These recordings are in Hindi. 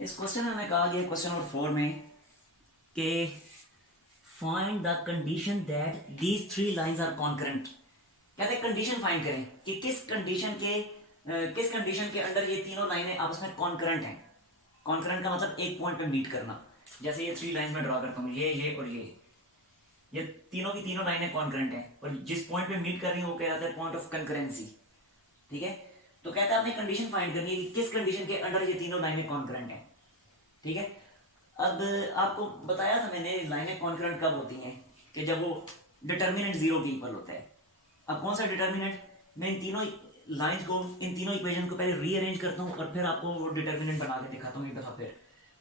इस क्वेश्चन में हमें कहा गया क्वेश्चन नंबर 4 में कि find the condition that these three lines are concurrent. कहते हैं कंडीशन फाइंड करें कि किस कंडीशन के अंडर ये तीनों लाइनें आपस में कॉन्करेंट हैं। कॉन्करेंट का मतलब एक पॉइंट पे मीट करना। जैसे ये थ्री लाइंस में ड्रॉ करता हूँ, ये और ये तीनों की तीनों लाइनें कॉन्करेंट हैं और जिस पॉइंट पे मीट कर रही है वो कहलाता है पॉइंट ऑफ कंकरेंसी। ठीक है, तो कहता है आपने कंडीशन फाइंड करनी है कि किस कंडीशन के अंडर ये तीनों लाइनें कॉन्करेंट हैं। ठीक है, अब आपको बताया था मैंने लाइनें कॉन्करेंट कब होती हैं कि जब वो डिटर्मिनेंट जीरो के इक्वल होता है। अब कौन सा डिटर्मिनेंट, मैं इन तीनों लाइंस को, इन तीनों इक्वेशन को पहले रीअरेंज करता हूँ और फिर आपको वो डिटर्मिनेंट बना के दिखाता हूँ एक दफा फिर,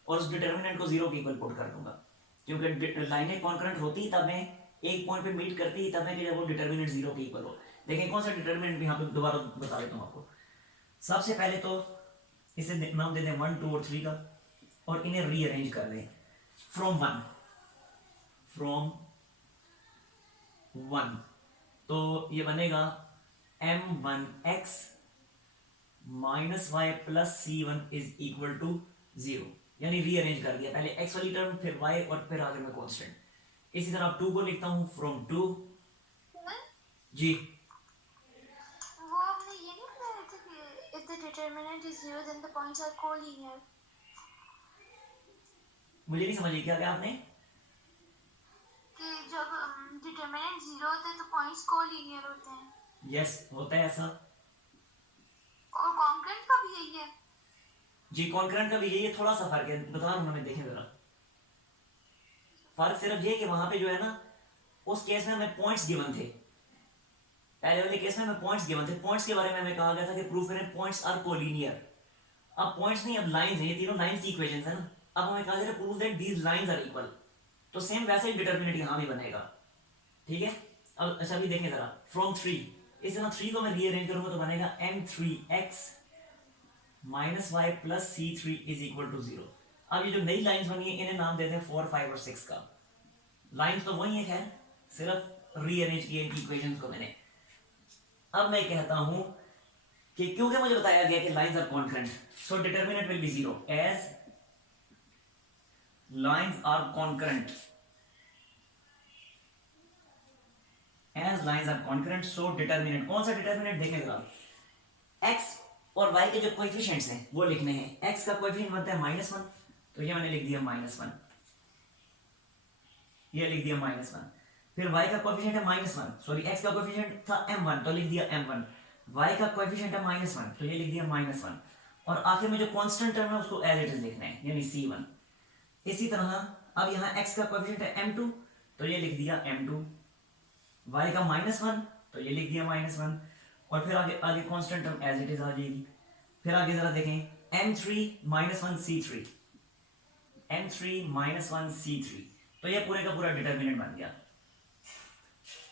और उस डिटर्मिनेंट को जीरो के इक्वल पुट कर दूंगा। क्योंकि लाइनें कॉन्करेंट होती तब मैं एक पॉइंट पे मीट करती तब मैं जब वो डिटर्मिनेंट जीरो के इक्वल हो। लेकिन कौन सा डिटर्मिनेंट यहाँ पे दोबारा बता देता हूँ आपको। सबसे पहले तो इसे नाम दे दें 1 2 और 3 का और इन्हें रीअरेंज कर दें फ्रॉम वन। तो ये बनेगा m1x minus Y plus C one is equal to zero, यानी रीअरेंज कर दिया, पहले x वाली टर्म फिर y और फिर आगे में कांस्टेंट। इसी तरह 2 को लिखता हूं फ्रॉम 2 जी। वो आपने ये नहीं बताया था कि if the determinant is zero then the points are collinear। मुझे नहीं समझ क्या क्या आपने कि जब डिटरमिनेंट जीरो होता है तो पॉइंट्स कोलिनियर होते हैं। यस होता है ऐसा। और कॉन्करेंट का भी यही है। जी कॉन्करेंट का भी यही है, थोड़ा सा फर्क है, बता रहा हूं मैं, देखें जरा। फर्क सिर्फ ये कि वहां पे जो है ना, उस केस में हमें पॉइंट्स गिवन थे, पहले वाले केस में हमें पॉइंट्स गिवन थे। पॉइंट्स के बारे में हमें कहा गया था कि प्रूफ करें पॉइंट्स आर कोलिनियर। अब पॉइंट्स नहीं, अब लाइंस हैं, ये तीनों लाइंस की इक्वेशंस है ना। अब हमें कहा गया prove that these lines are equal, तो सेम वैसे ही डिटर्मिनेंट यहां भी बनेगा। ठीक है, अब अच्छा अभी देखें जरा फ्रॉम 3, इस तरह 3 को मैं रीअरेंज करूंगा तो बनेगा m3x minus Y plus C three is equal to zero. अब ये जो नई लाइंस बनी है इन्हें नाम देते हैं 4 5 और 6 का। लाइंस तो वही है, सिर्फ रीअरेंज किए इनकी इक्वेशंस को मैंने। अब मैं कहता हूं कि क्योंकि मुझे बताया गया कि lines are concurrent, so determinant will be zero as lines are concurrent, as lines are concurrent so determinant, कौन सा डिटर्मिनेंट देखें जरा, x और y के जो कोएफिशिएंट्स हैं वो लिखने हैं। x का कोएफिशिएंट बनता है -1, तो ये मैंने लिख दिया -1, ये लिख दिया -1। फिर y का कोएफिशिएंट है -1, सॉरी x का कोएफिशिएंट था m1 तो लिख दिया m1, y का कोएफिशिएंट है -1 तो ये लिख दिया -1, और आखिर में जो कांस्टेंट टर्म है उसको एज इट इज लिखना है यानी c1। इसी तरह अब यहाँ x का कोएफिशिएंट है m2 तो ये लिख दिया m2, y का -1 तो ये लिख दिया -1, और फिर आगे आगे constant term as it is आ जाएगी। फिर आगे जरा देखें m3 -1 c3, m3 -1 c3, तो ये पूरे का पूरा डिटर्मिनेंट बन गया।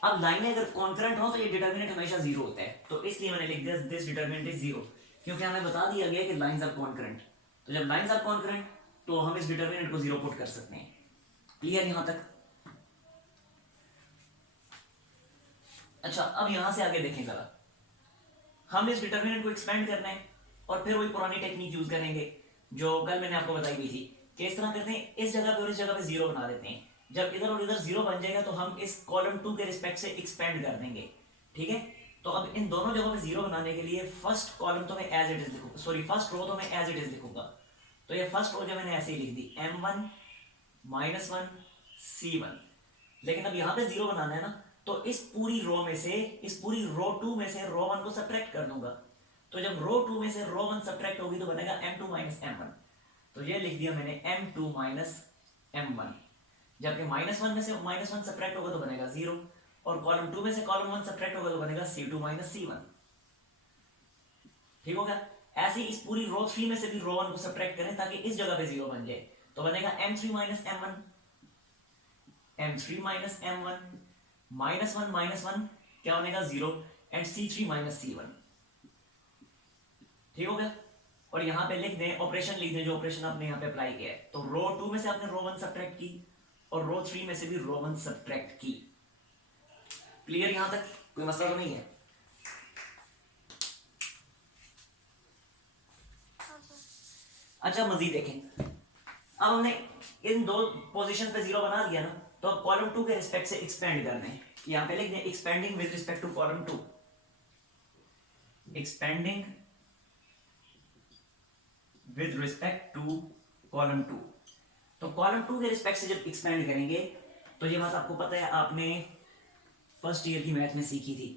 अब लाइनें अगर कॉन्करेंट हो तो ये डिटर्मिनेंट हमेशा जीरो होता है, तो इसलिए मैंने लिख दिया दिस डिटर्मिनेंट इज जीरो, क्योंकि हमें बता दिया गया कि लाइंस आर कॉन्करेंट। तो जब लाइंस आर कॉन्करेंट तो हम इस डिटर्मिनेंट को जीरो पुट कर सकते हैं। क्लियर यहां तक? अच्छा अब यहां से आगे देखें जरा, हम इस डिटर्मिनेंट को एक्सपेंड करना है और फिर वही पुरानी टेक्निक यूज करेंगे जो कल मैंने आपको बताई हुई थी कि इस तरह करते हैं, इस जगह पे और इस जगह पे जीरो बना देते हैं। जब इधर और इधर जीरो बन जाएगा तो हम इस कॉलम 2 के रिस्पेक्ट से एक्सपेंड कर देंगे। ठीक है, तो अब इन दोनों जगहों पे जीरो बनाने के लिए फर्स्ट कॉलम तो मैं एज इट इज लिखूंगा, सॉरी फर्स्ट रो तो मैं एज इट इज लिखूंगा। तो ये फर्स्ट रो जो मैंने ऐसे ही लिख दी m1 -1 c1, लेकिन अब यहाँ पे जीरो बनाना है ना, तो इस पूरी रो में से, इस पूरी रो 2 में से रो 1 को सब्ट्रैक्ट कर दूंगा। तो जब रो 2 में से रो 1 सब्ट्रैक्ट होगी तो बनेगा m2 m1, तो ये लिख दिया मैंने m2 m1। जबकि -1 में से -1 सब्ट्रैक्ट होगा तो बनेगा 0, और कॉलम 2 में से कॉलम 1 सब्ट्रैक्ट होगा तो बनेगा c2 c1। ठीक हो गया? ऐसे ही इस पूरी रो 3 में से भी रो 1 को सब्ट्रैक्ट करें ताकि इस जगह पे 0 बन जाए, तो बनेगा m3 m1, m3 m1 -1 क्या बनेगा 0, एंड c3 c1। ठीक हो गया? और यहां पे लिख दें, ऑपरेशन लिख दें जो ऑपरेशन आपने यहां पे अप्लाई किया है। तो रो 2 में से आपने रो 1 सब्ट्रैक्ट की और रो 3 में से भी रो 1 सब्ट्रैक्ट की। क्लियर यहां तक? कोई मसला तो नहीं है? अच्छा मजीद देखें, अब हमने इन दो पोजीशन पे जीरो बना दिया ना, तो अब कॉलम 2 के रिस्पेक्ट से एक्सपेंड कर दें। यहां पे लिख दें expanding with respect to column 2, expanding with respect to column 2। तो कॉलम 2 के रिस्पेक्ट से जब एक्सपेंड करेंगे तो ये बात आपको पता है, आपने फर्स्ट ईयर की मैथ में सीखी थी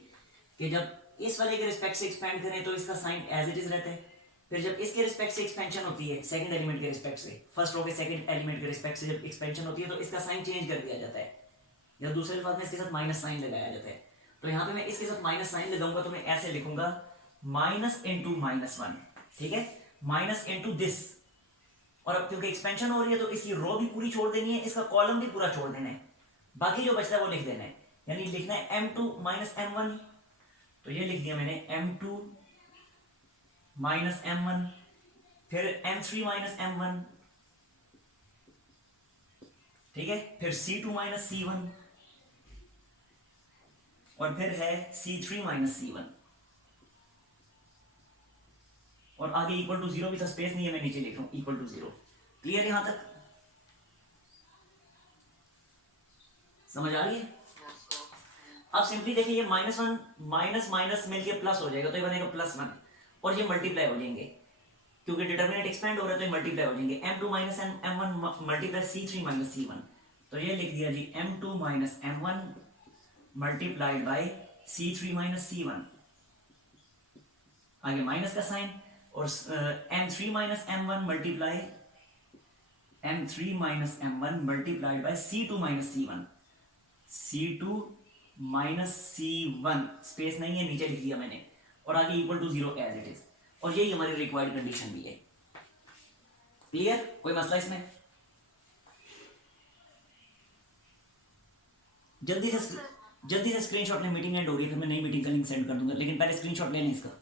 कि जब इस वाले के रिस्पेक्ट से एक्सपेंड करें तो इसका साइन एज इट इज रहता है, फिर जब इसके रिस्पेक्ट से एक्सपेंशन होती है सेकंड एलिमेंट के रिस्पेक्ट से, फर्स्ट रो के सेकंड एलिमेंट के रिस्पेक्ट से जब एक्सपेंशन होती है तो इसका साइन चेंज कर दिया जाता है, या दूसरे अल्फाज में इसके साथ माइनस साइन लगाया जाता है। तो यहाँ पे मैं इसके साथ माइनस साइन लगाऊंगा तो मैं ऐसे लिखूंगा माइनस इंटू -1, ठीक है, माइनस इंटू दिस। और अब क्योंकि एक्सपेंशन हो रही है तो इसकी रो भी पूरी छोड़ देनी है, इसका कॉलम भी पूरा छोड़ देना है, बाकी जो बचता है वो लिख देना है, यानी लिखना है m2 माइनस m1। तो ये लिख दिया मैंने m2 माइनस m1, फिर m3 माइनस m1, ठीक है, फिर c2 माइनस c1, और फिर है c3 माइनस c1, और आगे इक्वल टू 0 भी था, स्पेस नहीं है, मैं नीचे लिख रहा हूं इक्वल टू 0। क्लियर यहां तक समझ आ रही है? अब सिंपली देखिए, ये -1 माइनस माइनस मिलके प्लस हो जाएगा तो ये बनेगा +1, और ये मल्टीप्लाई हो जाएंगे क्योंकि डिटरमिनेंट एक्सपेंड हो रहा है तो ये मल्टीप्लाई हो जाएंगे, m2 minus m1 multiply c3 minus c1। तो ये लिख दिया जी m2 minus m1 multiplied by c3 minus c1, आगे माइनस का साइन, और m3 minus m1 multiply m3 minus m1 multiplied by c2 minus c1, c2 minus c1, space नहीं है नीचे लिख दिया मैंने, और आगे equal to 0 as it is, और यही हमारी रिक्वायर्ड कंडीशन भी है। क्लियर? कोई मसला इसमें? जल्दी से स्क्रीनशॉट लें, मीटिंग एंड हो रही है, फिर मैं नई मीटिंग का लिंक सेंड कर दूंगा, लेकिन पहले स्क्रीनशॉट ले लें इसका।